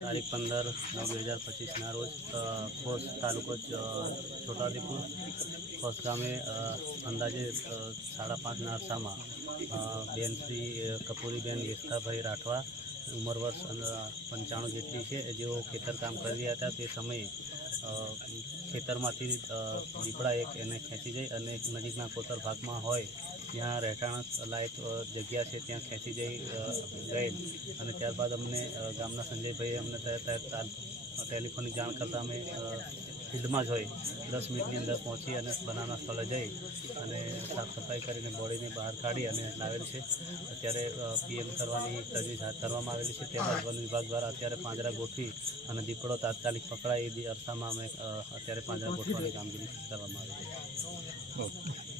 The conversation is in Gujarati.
તારીખ પંદર નવ બે હજાર પચીસના રોજ ખોસ તાલુકો છોટાઉદેપુર ખોસ ગામે અંદાજે સાડા પાંચના અરસામાં બેનશ્રી બેન શ્રી કપૂરીબેન યેસકાભાઈ રાઠવા ઉંમર વર્ષ પંચાણું જેટલી છે, જેઓ ખેતર કામ કરી રહ્યા હતા તે સમયે ખેતરમાંથી દીપડા એક એને ખેંચી જઈ અને નજીકના કોતર ભાગમાં હોય ત્યાં રહેઠાણ લાયક જગ્યા છે, ત્યાં ખેંચી જઈ ગયેલ. અને ત્યારબાદ અમને ગામના સંજયભાઈએ અમને ટેલિફોનની જાણ કરતાં અમે ફિલ્ડમાં જ હોય. દસ મિનિટની અંદર પહોંચી અને બનાના સ્થળે જઈ અને સાફ સફાઈ કરીને બોડીને બહાર કાઢી અને લાવેલ છે. અત્યારે પીએમ કરવાની તજવીજ હાથ ધરવામાં આવેલી છે. તેમજ વન વિભાગ દ્વારા અત્યારે પાંજરા ગોઠવી અને દીપડો તાત્કાલિક પકડાય એ અરસામાં અમે અત્યારે પાંજરા ગોઠવાની કામગીરી કરવામાં આવી છે.